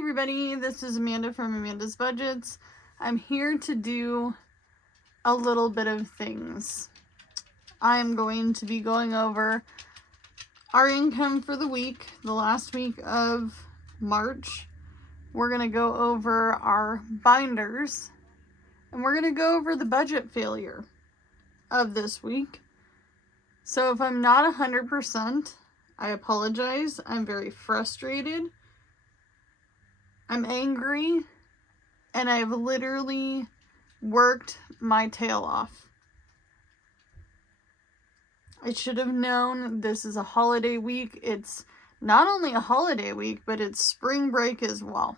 everybody, this is Amanda from Amanda's Budgets. I'm here to do a little bit of things. I'm going to be going over our income for the week, the last week of March. We're going to go over our binders, and we're going to go over the budget failure of this week. So if I'm not 100%, I apologize. I'm very frustrated. I'm angry, and I've literally worked my tail off. I should have known this is a holiday week. It's not only a holiday week, but it's spring break as well.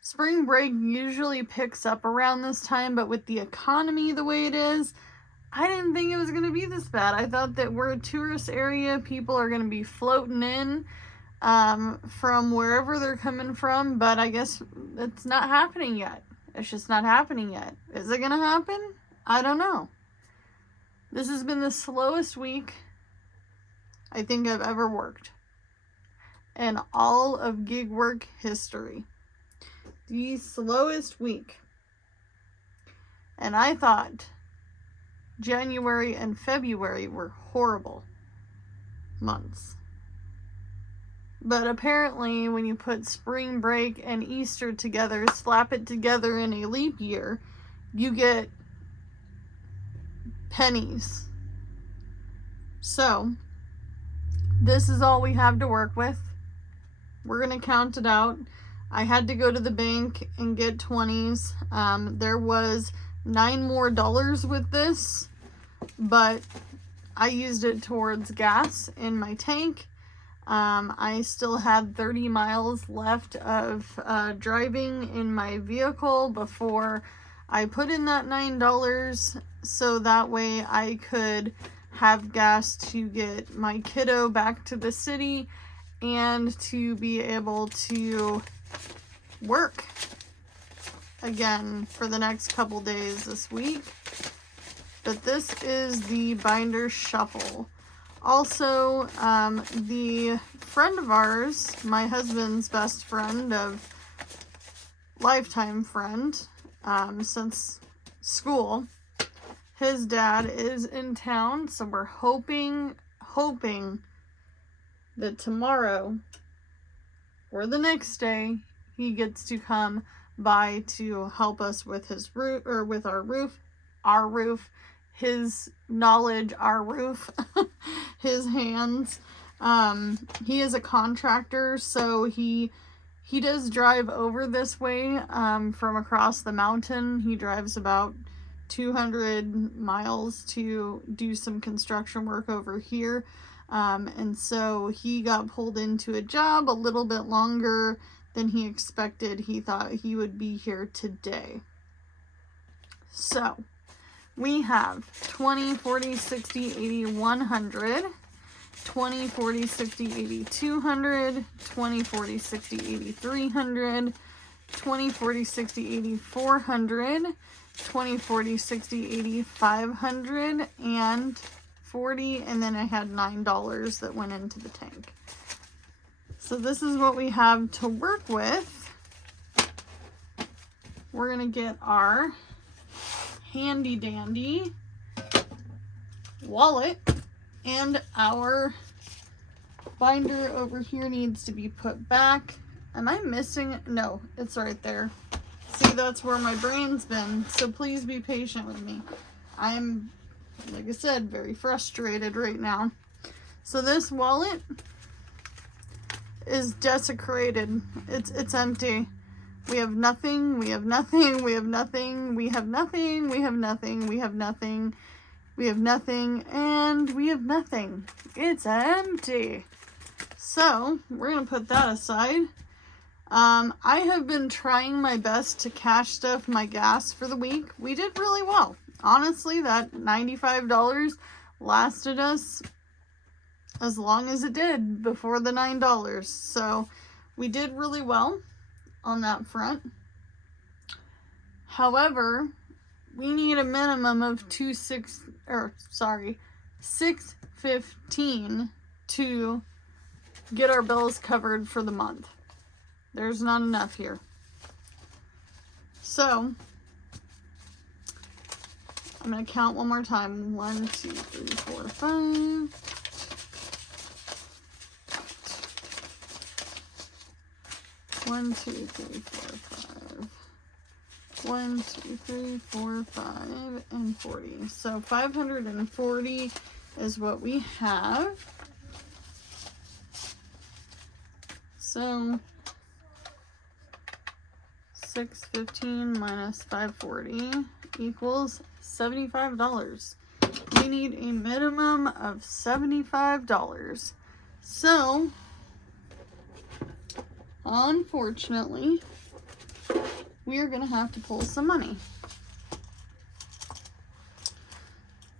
Spring break usually picks up around this time, but with the economy the way it is, I didn't think it was going to be this bad. I thought that we're a tourist area. People are going to be floating in from wherever they're coming from, but I guess it's not happening yet. It's just not happening yet. Is it going to happen? I don't know. This has been the slowest week I think I've ever worked in all of gig work history. The slowest week. And I thought January and February were horrible months. But apparently when you put spring break and Easter together, slap it together in a leap year, you get pennies. So, this is all we have to work with. We're going to count it out. I had to go to the bank and get 20s. There was $9 more with this, but I used it towards gas in my tank. I still had 30 miles left of driving in my vehicle before I put in that $9, so that way I could have gas to get my kiddo back to the city and to be able to work again for the next couple days this week. But this is the binder shuffle. Also, the friend of ours, my husband's best friend, of lifetime friend, since school, his dad is in town, so we're hoping that tomorrow or the next day he gets to come by to help us with his roof, or with our roof, his knowledge, our roof, his hands. He is a contractor, so he does drive over this way from across the mountain. He drives about 200 miles to do some construction work over here. And so he got pulled into a job a little bit longer than he expected. He thought he would be here today. So we have 20, 40, 60, 80, 100, 20, 40, 60, 80, 200, 20, 40, 60, 80, 300, 20, 40, 60, 80, 400, 20, 40, 60, 80, 500, and 40, and then I had $9 that went into the tank. So this is what we have to work with. We're going to get our handy dandy wallet, and our binder over here needs to be put back. Am I missing? No, it's right there. See, that's where my brain's been, so please be patient with me. I'm, like I said, very frustrated right now. So this wallet is desecrated. It's empty. We have nothing, we have nothing, we have nothing, we have nothing, we have nothing, we have nothing, we have nothing, and we have nothing. It's empty. So, we're going to put that aside. I have been trying my best to cash stuff my gas for the week. We did really well. Honestly, that $95 lasted us as long as it did before the $9. So, we did really well on that front. However, we need a minimum of $615 to get our bills covered for the month. There's not enough here. So I'm going to count one more time. 1, 2, 3, 4, 5. 1, 2, 3, 4, 5. 1, 2, 3, 4, 5, and 40. So 540 is what we have. So 615 minus 540 equals $75. We need a minimum of $75. So, unfortunately, we are going to have to pull some money.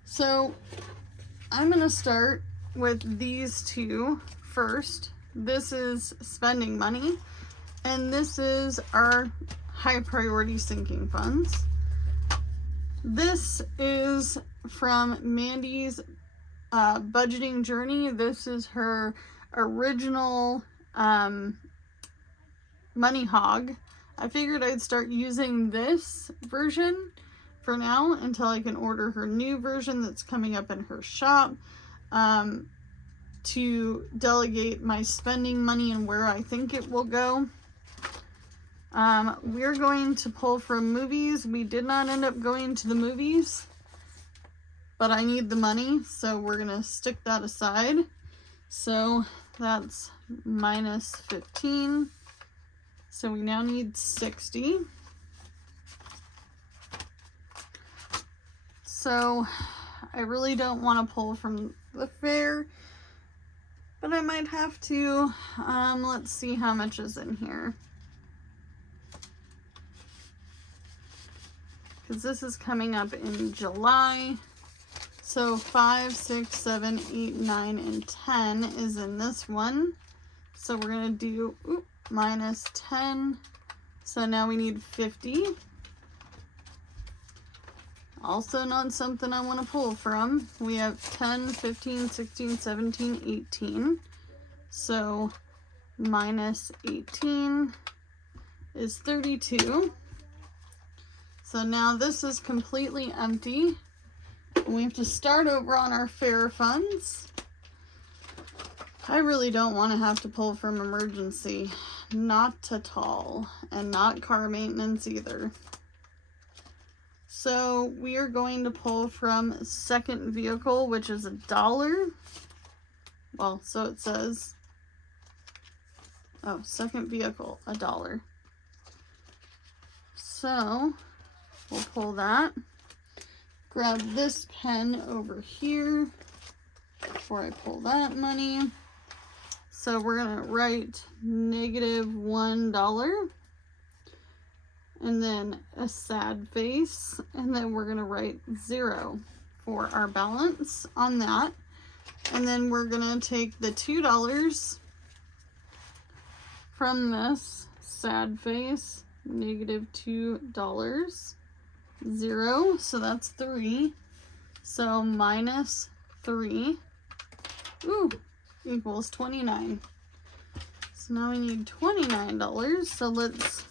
So, I'm going to start with these two first. This is spending money, and this is our high priority sinking funds. This is from Mandy's budgeting journey. This is her original money hog. I figured I'd start using this version for now until I can order her new version that's coming up in her shop, to delegate my spending money and where I think it will go. We're going to pull from movies. We did not end up going to the movies, but I need the money, so we're going to stick that aside. So that's minus 15. So we now need 60. So I really don't want to pull from the fair, but I might have to. Let's see how much is in here. Because this is coming up in July. So 5, 6, 7, 8, 9, and 10 is in this one. So we're going to do minus 10. So now we need 50. Also not something I want to pull from. We have 10, 15, 16, 17, 18. So minus 18 is 32. So now this is completely empty. We have to start over on our fair funds. I really don't want to have to pull from emergency. Not at all. And not car maintenance either. So we are going to pull from second vehicle, which is $1. Well, so it says. Oh, second vehicle, $1. So we'll pull that. Grab this pen over here before I pull that money. So we're going to write -$1. And then a sad face, and then we're gonna write 0 for our balance on that. And then we're gonna take the $2 from this sad face, -$2, 0, so that's 3. So minus 3, equals 29. So now we need $29, so let's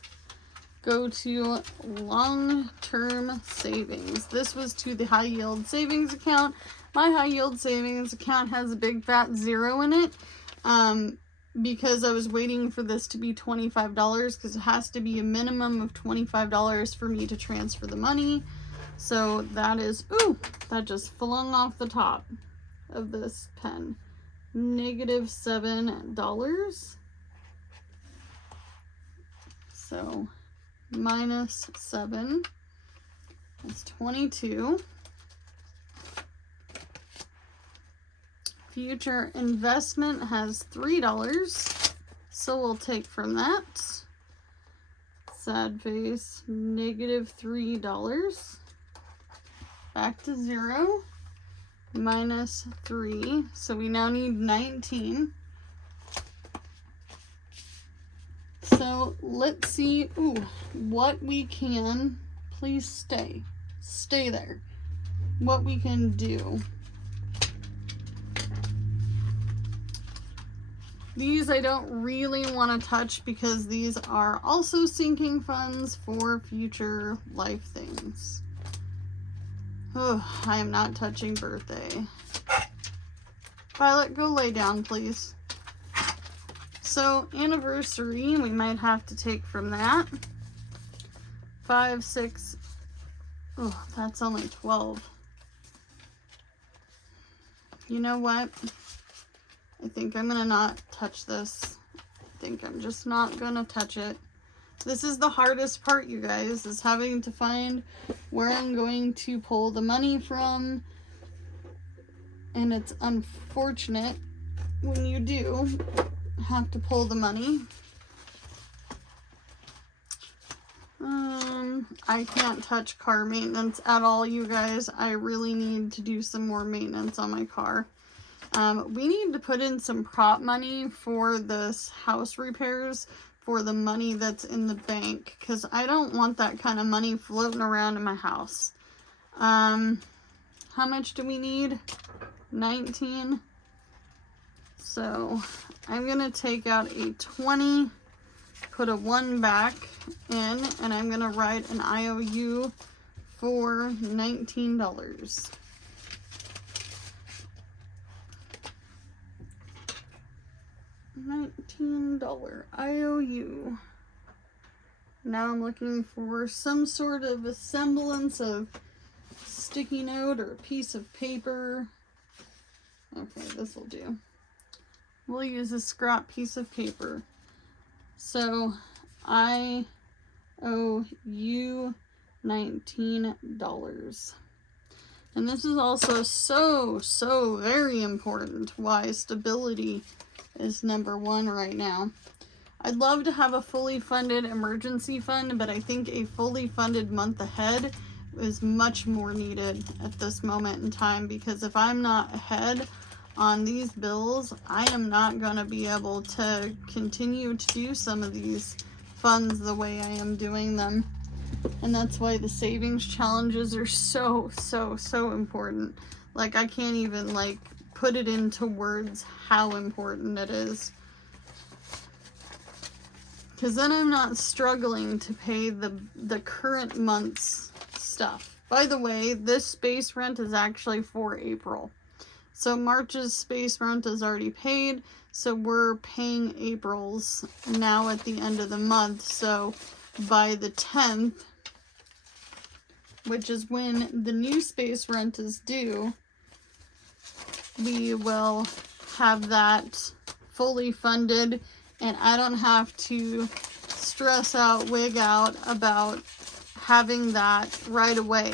go to long-term savings. This was to the high yield savings account. My high yield savings account has a big fat 0 in it, because I was waiting for this to be $25, because it has to be a minimum of $25 for me to transfer the money. So that is, that just flung off the top of this pen. -$7. So minus 7 is 22. Future investment has $3, so we'll take from that. Sad face, -$3. Back to 0. Minus 3, so we now need 19. So let's see, what we can, please stay there, what we can do. These I don't really want to touch because these are also sinking funds for future life things. Oh, I am not touching birthday. Violet, go lay down, please. So, anniversary, we might have to take from that. 5, 6, oh, that's only 12. You know what? I think I'm gonna not touch this. I think I'm just not gonna touch it. This is the hardest part, you guys, is having to find where I'm going to pull the money from. And it's unfortunate when you do have to pull the money. I can't touch car maintenance at all, you guys. I really need to do some more maintenance on my car. We need to put in some prop money for this house repairs for the money that's in the bank, because I don't want that kind of money floating around in my house. How much do we need? 19. So I'm gonna take out a 20, put a 1 back in, and I'm gonna write an IOU for $19. $19 IOU. Now I'm looking for some sort of a semblance of sticky note or a piece of paper. Okay, this will do. We'll use a scrap piece of paper. So I owe you $19. And this is also so very important why stability is number 1 right now. I'd love to have a fully funded emergency fund, but I think a fully funded month ahead is much more needed at this moment in time, because if I'm not ahead on these bills, I am not going to be able to continue to do some of these funds the way I am doing them. And that's why the savings challenges are so important. Like, I can't even like put it into words how important it is, because then I'm not struggling to pay the current month's stuff. By the way, this space rent is actually for April. So March's space rent is already paid, so we're paying April's now at the end of the month. So by the 10th, which is when the new space rent is due, we will have that fully funded, and I don't have to stress out, wig out about having that right away.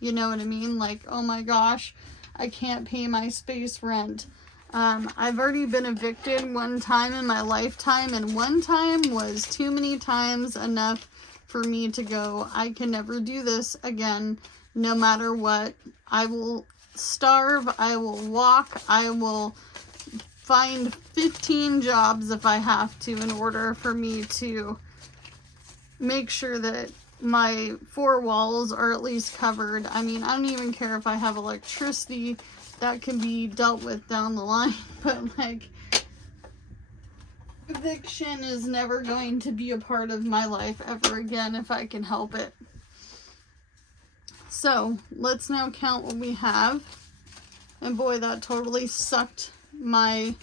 You know what I mean? Like, oh my gosh, I can't pay my space rent. I've already been evicted one time in my lifetime, and one time was too many times enough for me to go, I can never do this again, no matter what. I will starve, I will walk, I will find 15 jobs if I have to in order for me to make sure that my 4 walls are at least covered. I mean, I don't even care if I have electricity, that can be dealt with down the line, but like, eviction is never going to be a part of my life ever again if I can help it. So let's now count what we have. And boy, that totally sucked my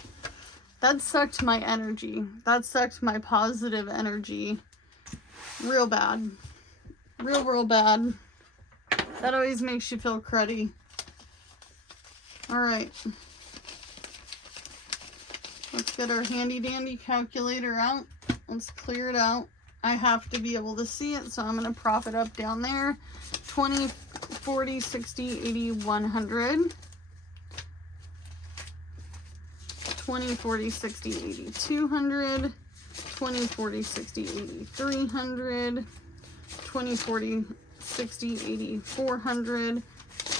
energy. That sucked my positive energy real bad. Real bad. That always makes you feel cruddy. Alright. Let's get our handy dandy calculator out. Let's clear it out. I have to be able to see it, so I'm going to prop it up down there. 20, 40, 60, 80, 100. 20, 40, 60, 80, 200. 20, 40, 60, 80, 300. 20, 40, 60, 80, 400.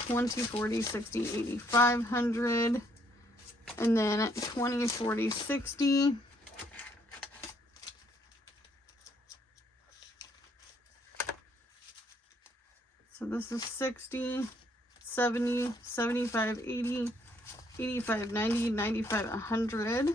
20, 40, 60, 80, 500. And then 20, 40, 60. So this is 60, 70, 75, 80, 85, 90, 95, 100.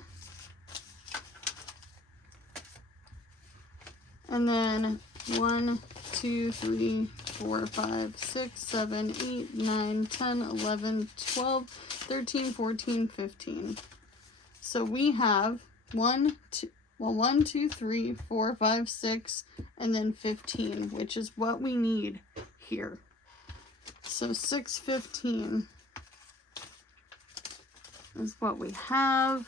And then 1, 2, 3, 4, 5, 6, 7, 8, 9, 10, 11, 12, 13, 14, 15. So we have 1, 2, 3, 4, 5, 6, and then 15, which is what we need here. So 615 is what we have.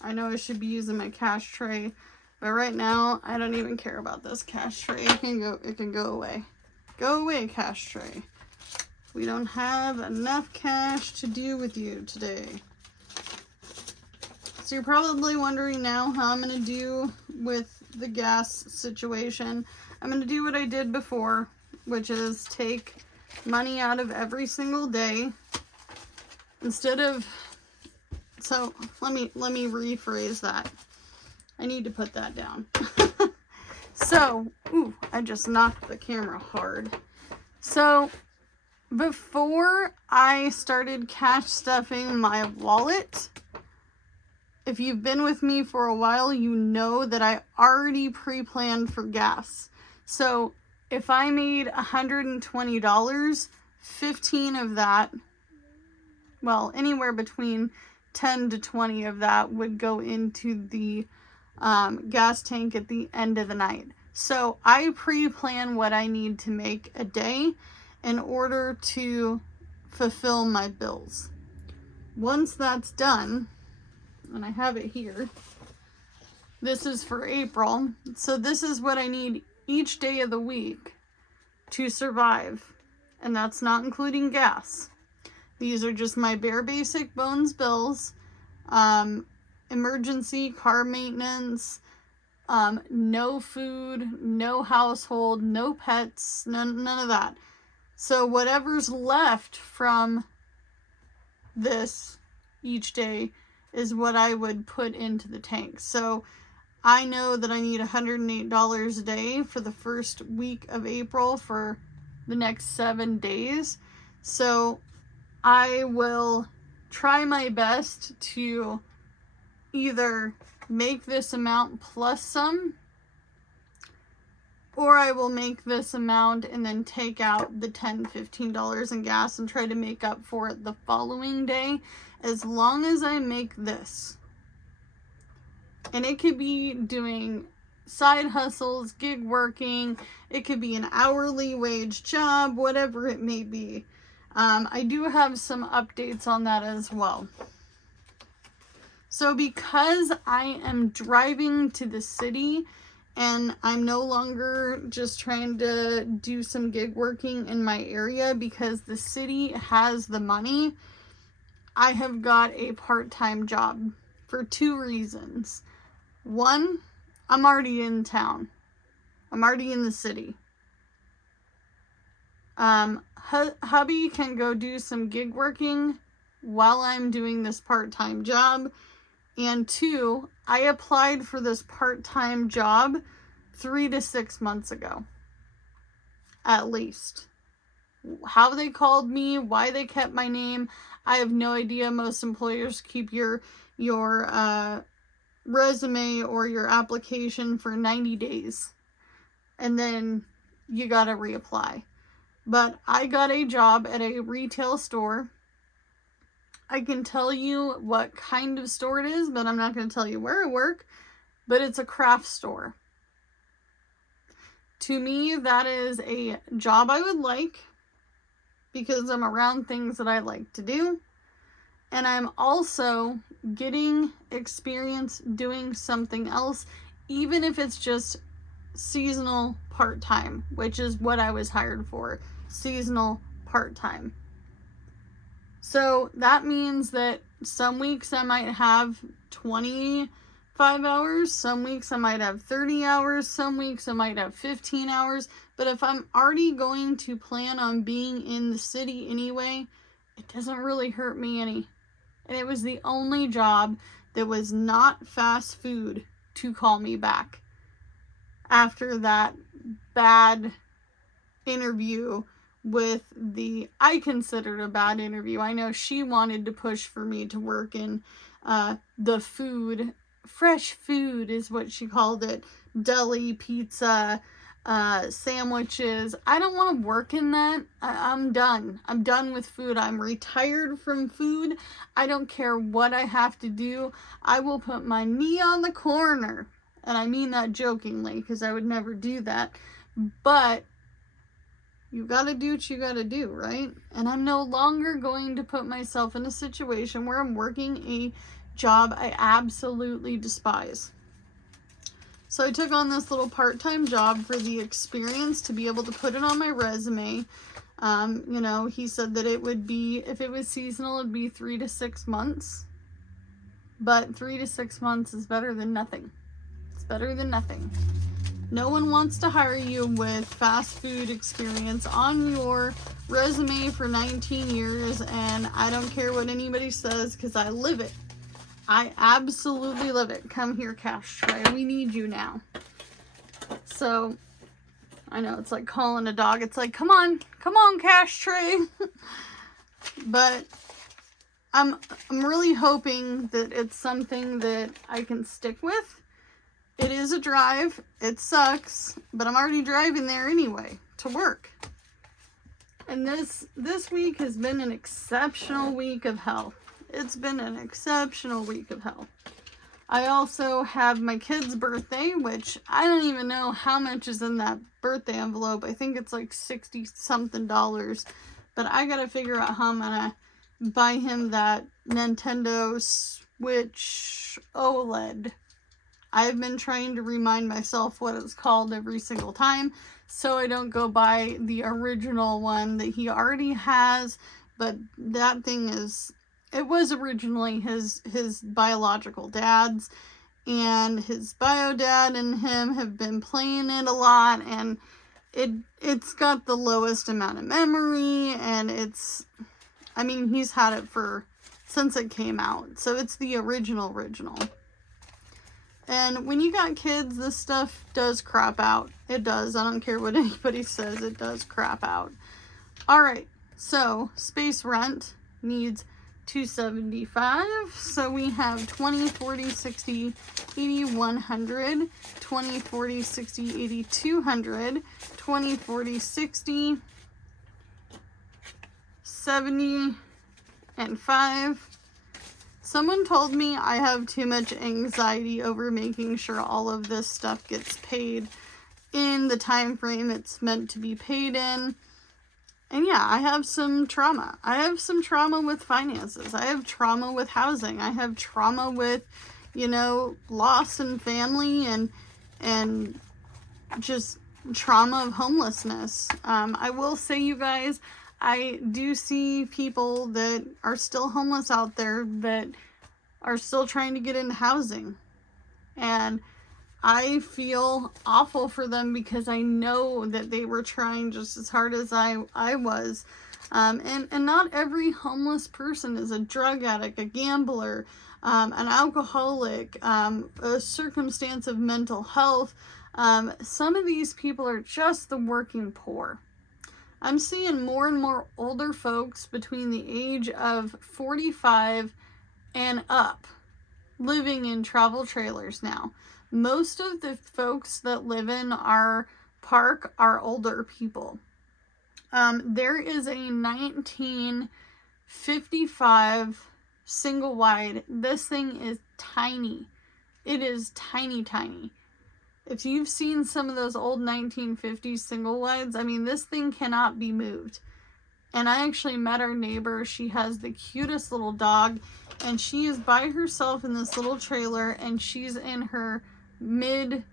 I know I should be using my cash tray, but right now I don't even care about this cash tray. It can go away. Go away, cash tray. We don't have enough cash to deal with you today. So you're probably wondering now how I'm going to do with the gas situation. I'm going to do what I did before, which is take money out of every single day. Instead of, so let me rephrase that. I need to put that down. So, ooh, I just knocked the camera hard. So, before I started cash stuffing my wallet, if you've been with me for a while, you know that I already pre-planned for gas. So, if I made $120, 15 of that, well, anywhere between 10 to 20 of that would go into the gas tank at the end of the night. So I pre-plan what I need to make a day in order to fulfill my bills. Once that's done, and I have it here, this is for April. So this is what I need each day of the week to survive. And that's not including gas. These are just my bare basic bones bills. Emergency car maintenance, no food, no household, no pets, none of that. So whatever's left from this each day is what I would put into the tank. So I know that I need $108 a day for the first week of April for the next 7 days. So I will try my best to either make this amount plus some, or I will make this amount and then take out the $10, $15 in gas and try to make up for it the following day, as long as I make this. And it could be doing side hustles, gig working, it could be an hourly wage job, whatever it may be. I do have some updates on that as well. So because I am driving to the city and I'm no longer just trying to do some gig working in my area because the city has the money, I have got a part-time job for 2 reasons. One, I'm already in town. I'm already in the city. Hubby can go do some gig working while I'm doing this part-time job. And 2, I applied for this part-time job 3 to 6 months ago, at least. How they called me, why they kept my name, I have no idea. Most employers keep your resume or your application for 90 days, and then you gotta reapply. But I got a job at a retail store. I can tell you what kind of store it is, but I'm not going to tell you where I work. But it's a craft store. To me, that is a job I would like because I'm around things that I like to do. And I'm also getting experience doing something else, even if it's just seasonal part-time, which is what I was hired for, seasonal part-time. So that means that some weeks I might have 25 hours, some weeks I might have 30 hours, some weeks I might have 15 hours. But if I'm already going to plan on being in the city anyway, it doesn't really hurt me any. And it was the only job that was not fast food to call me back after that bad interview with I considered a bad interview. I know she wanted to push for me to work in the food fresh food is what she called it. Deli, pizza, sandwiches. I don't want to work in that. I'm done. I'm done with food. I'm retired from food. I don't care what I have to do. I will put my knee on the corner. And I mean that jokingly, because I would never do that. But you gotta do what you gotta do, right? And I'm no longer going to put myself in a situation where I'm working a job I absolutely despise. So I took on this little part-time job for the experience, to be able to put it on my resume. You know, he said that it would be, if it was seasonal, it'd be 3 to 6 months. But 3 to 6 months is better than nothing. It's better than nothing. No one wants to hire you with fast food experience on your resume for 19 years, and I don't care what anybody says, because I live it. I absolutely live it. Come here, Cash Tray. We need you now. So, I know it's like calling a dog. It's like, come on, Cash Tray. But I'm really hoping that it's something that I can stick with. It is a drive. It sucks, but I'm already driving there anyway to work. And this week has been an exceptional week of hell. It's been an exceptional week of hell. I also have my kid's birthday, which I don't even know how much is in that birthday envelope. I think it's like $60-something. But I gotta figure out how I'm gonna buy him that Nintendo Switch OLED. I've been trying to remind myself what it's called every single time, so I don't go buy the original one that he already has. But that thing is, it was originally his biological dad's, and his bio dad and him have been playing it a lot, and it's got the lowest amount of memory, and I mean, he's had it since it came out, so it's the original. And when you got kids, this stuff does crap out. It does. I don't care what anybody says. It does crap out. All right. So space rent needs $275. So we have 20, 40, 60, 80, 100, 20, 40, 60, 80, 200, 20, 40, 60, 70, and 5. Someone told me I have too much anxiety over making sure all of this stuff gets paid in the time frame it's meant to be paid in. And yeah, I have some trauma. I have some trauma with finances. I have trauma with housing. I have trauma with, loss in family and just trauma of homelessness. I will say, you guys, I do see people that are still homeless out there that are still trying to get into housing. And I feel awful for them, because I know that they were trying just as hard as I was. And not every homeless person is a drug addict, a gambler, an alcoholic, a circumstance of mental health. Some of these people are just the working poor. I'm seeing more and more older folks between the age of 45 and up living in travel trailers now. Most of the folks that live in our park are older people. There is a 1955 single wide. This thing is tiny. It is tiny, tiny. If you've seen some of those old 1950s single wides, I mean, this thing cannot be moved. And I actually met our neighbor. She has the cutest little dog, and she is by herself in this little trailer, and she's in her I'd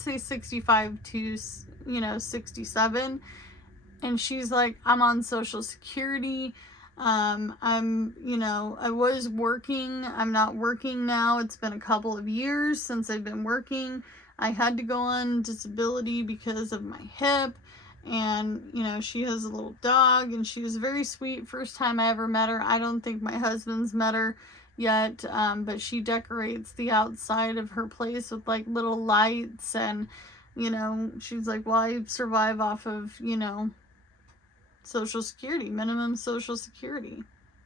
say 65 to, 67. And she's like, I'm on Social Security. I was working. I'm not working now. It's been a couple of years since I've been working. I had to go on disability because of my hip. And, she has a little dog, and she was very sweet. First time I ever met her. I don't think my husband's met her yet. But she decorates the outside of her place with like little lights, and, she's like, well, I survive off of, Social Security, minimum Social Security.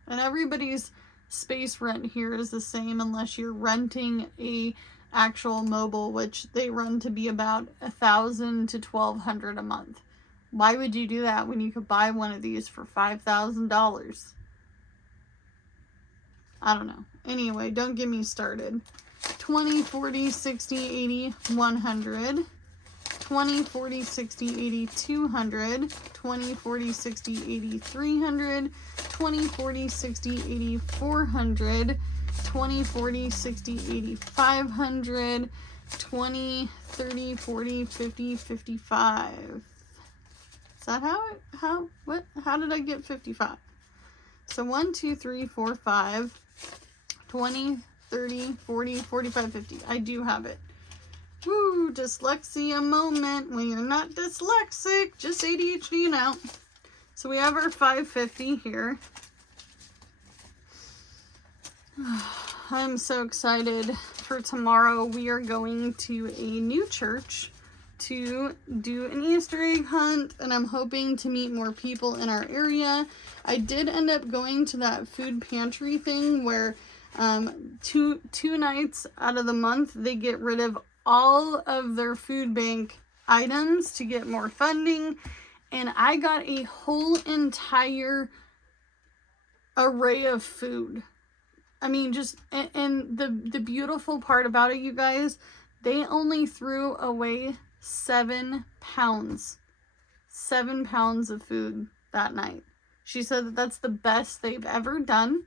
And everybody's space rent here is the same unless you're renting a actual mobile, which they run to be about $1,000 to $1,200 a month. Why would you do that when you could buy one of these for $5,000? I don't know. Anyway, don't get me started. 20, 40, 60, 80, 100. 20, 40, 60, 80, 200. 20, 40, 60, 80, 300. 20, 40, 60, 80, 400. 20, 40, 60, 80, 500. 20, 30, 40, 50, 55. Is that how did I get 55? So 1, 2, 3, 4, 5, 20, 30, 40, 45, 50. I do have it. Woo, dyslexia moment when you're not dyslexic, just ADHD out. So we have our 550 here. I'm so excited for tomorrow. We are going to a new church to do an Easter egg hunt, and I'm hoping to meet more people in our area. I did end up going to that food pantry thing where two nights out of the month they get rid of all of their food bank items to get more funding, and I got a whole entire array of food. I mean, just, and the beautiful part about it, you guys, they only threw away 7 pounds. 7 pounds of food that night. She said that that's the best they've ever done.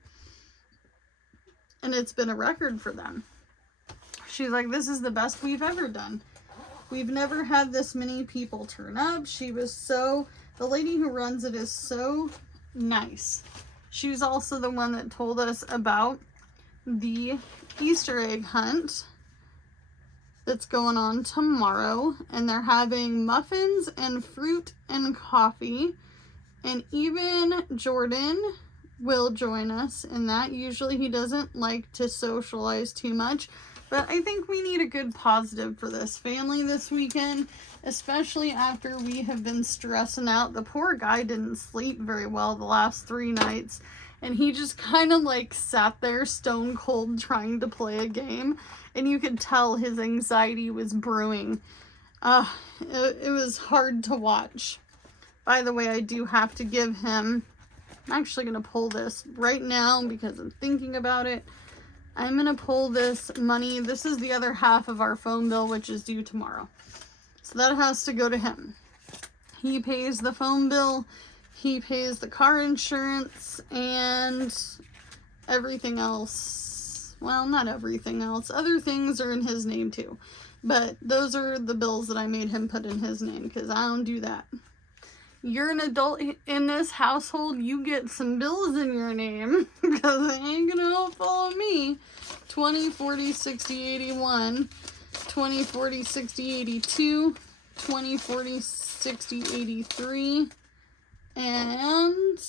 And it's been a record for them. She's like, this is the best we've ever done. We've never had this many people turn up. The lady who runs it is so nice. She was also the one that told us about the Easter egg hunt that's going on tomorrow, and they're having muffins and fruit and coffee, and even Jordan will join us in that. Usually he doesn't like to socialize too much, but I think we need a good positive for this family this weekend, especially after we have been stressing out. The poor guy didn't sleep very well the last 3 nights, and he just kind of like sat there stone cold trying to play a game, and you could tell his anxiety was brewing. It was hard to watch. By the way, I do have to give him, I'm actually going to pull this right now because I'm thinking about it. I'm going to pull this money. This is the other half of our phone bill, which is due tomorrow. So that has to go to him. He pays the phone bill. He pays the car insurance and everything else. Well, not everything else. Other things are in his name too. But those are the bills that I made him put in his name because I don't do that. You're an adult in this household, you get some bills in your name because they ain't gonna all follow me. 20, 40, 60, 81, 20, 40, 60, 82, 20, 40, 60, 83, and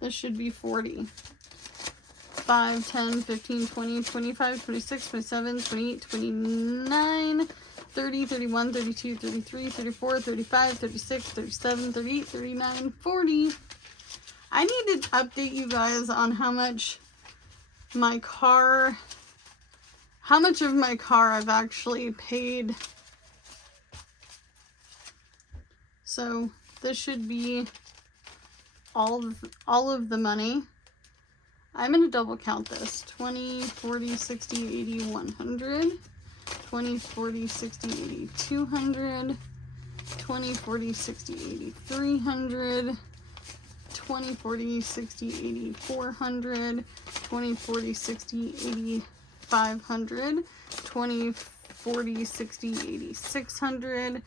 this should be 40. 5, 10, 15, 20, 25, 26, 27, 28, 29, 30, 31, 32, 33, 34, 35, 36, 37, 38, 39, 40. I need to update you guys on how much of my car I've actually paid. So this should be all of the money. I'm going to double count this. 20, 40, 60, 80, 100. 20, 40, 60, 80, 200. 20, 40, 60, 80, 300. 20, 40, 60, 80, 400. 20, 40, 60, 80, 500. 20, 40, 60, 80, 600.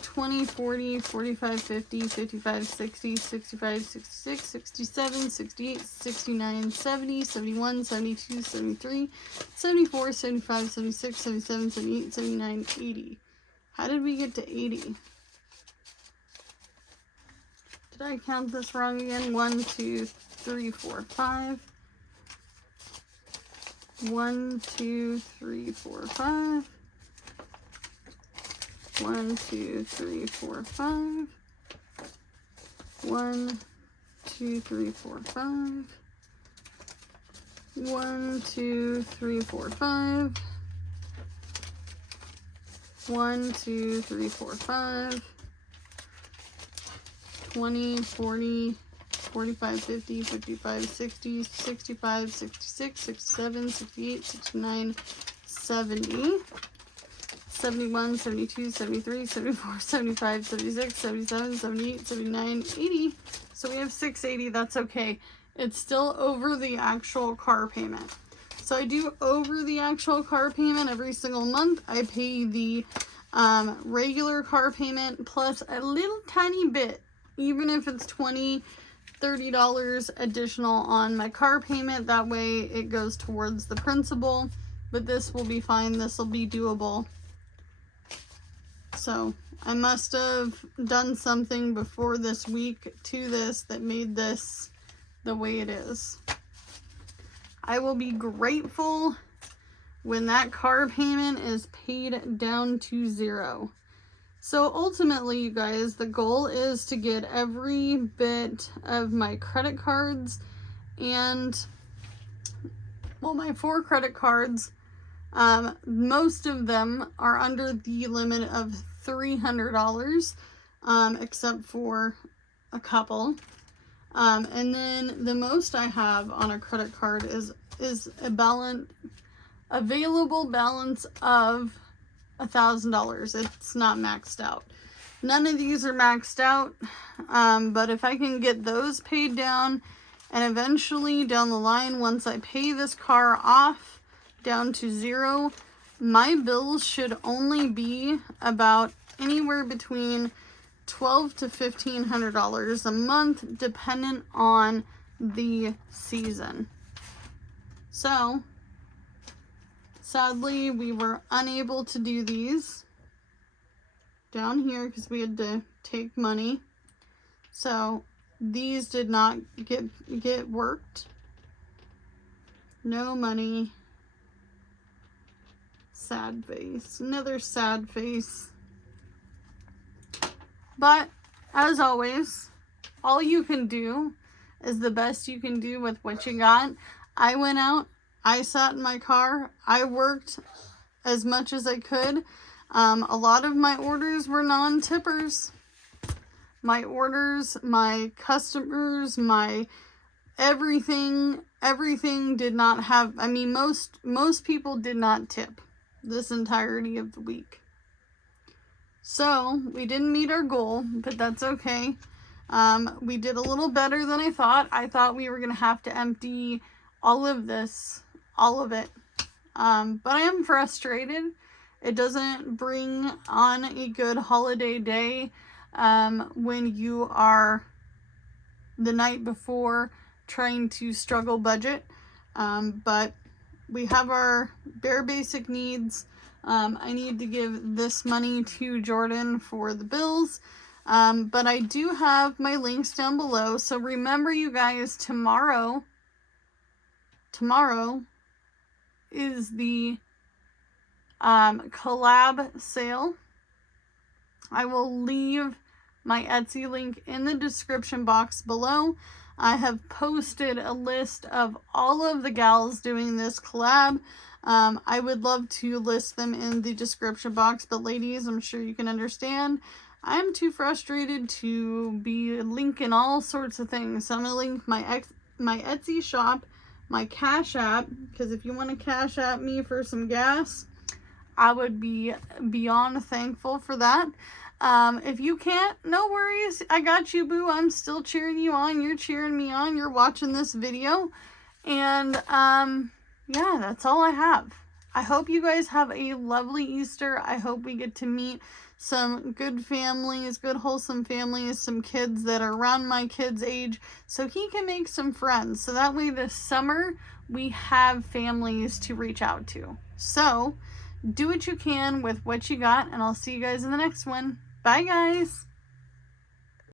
20, 40, 45, 50, 55, 60, 65, 66, 67, 68, 69, 70, 71, 72, 73, 74, 75, 76, 77, 78, 79, 80. How did we get to 80? Did I count this wrong again? 1, 2, 3, 4, 5. 1, 2, 3, 4, 5. 1, 2, 3, 4, 5. 1, 2, 3, 4, 5. 1, 2, 3, 4, 5. 1, 2, 3, 4, 5. 20, 40, 45, 50, 55, 60, 65, 66, 67, 68, 69, 70, 71, 72, 73, 74, 75, 76, 77, 78, 79, 80. So we have 680. That's okay. It's still over the actual car payment. So I do over the actual car payment every single month. I pay the regular car payment plus a little tiny bit, even if it's $20, $30 additional on my car payment. That way it goes towards the principal, but this will be fine. This will be doable. So I must have done something before this week to this that made this the way it is. I will be grateful when that car payment is paid down to 0. So ultimately, you guys, the goal is to get every bit of my credit cards and, well, my 4 credit cards, most of them are under the limit of $300, except for a couple. And then the most I have on a credit card is a available balance of $1,000. It's not maxed out. None of these are maxed out, but if I can get those paid down, and eventually down the line, once I pay this car off down to 0, my bills should only be about anywhere between $1,200 to $1,500 a month, dependent on the season. So sadly, we were unable to do these down here because we had to take money. So these did not get worked. No money. Sad face. Another sad face. But as always, all you can do is the best you can do with what you got. I went out. I sat in my car. I worked as much as I could. A lot of my orders were non-tippers. My orders, my customers, my everything did not have, I mean, most people did not tip this entirety of the week. So we didn't meet our goal, but that's okay. We did a little better than I thought. I thought we were going to have to empty all of it. But I am frustrated. It doesn't bring on a good holiday day when you are the night before trying to struggle budget. But we have our bare basic needs. I need to give this money to Jordan for the bills. But I do have my links down below. So remember, you guys, tomorrow is the collab sale. I will leave my Etsy link in the description box below. I have posted a list of all of the gals doing this collab. I would love to list them in the description box, but ladies, I'm sure you can understand, I'm too frustrated to be linking all sorts of things. So I'm going to link my Etsy shop, my Cash App, because if you want to Cash App me for some gas, I would be beyond thankful for that. If you can't, no worries. I got you, boo. I'm still cheering you on. You're cheering me on. You're watching this video. And, yeah, that's all I have. I hope you guys have a lovely Easter. I hope we get to meet some good families, good wholesome families, some kids that are around my kid's age, so he can make some friends. So that way this summer we have families to reach out to. So do what you can with what you got, and I'll see you guys in the next one. Bye, guys.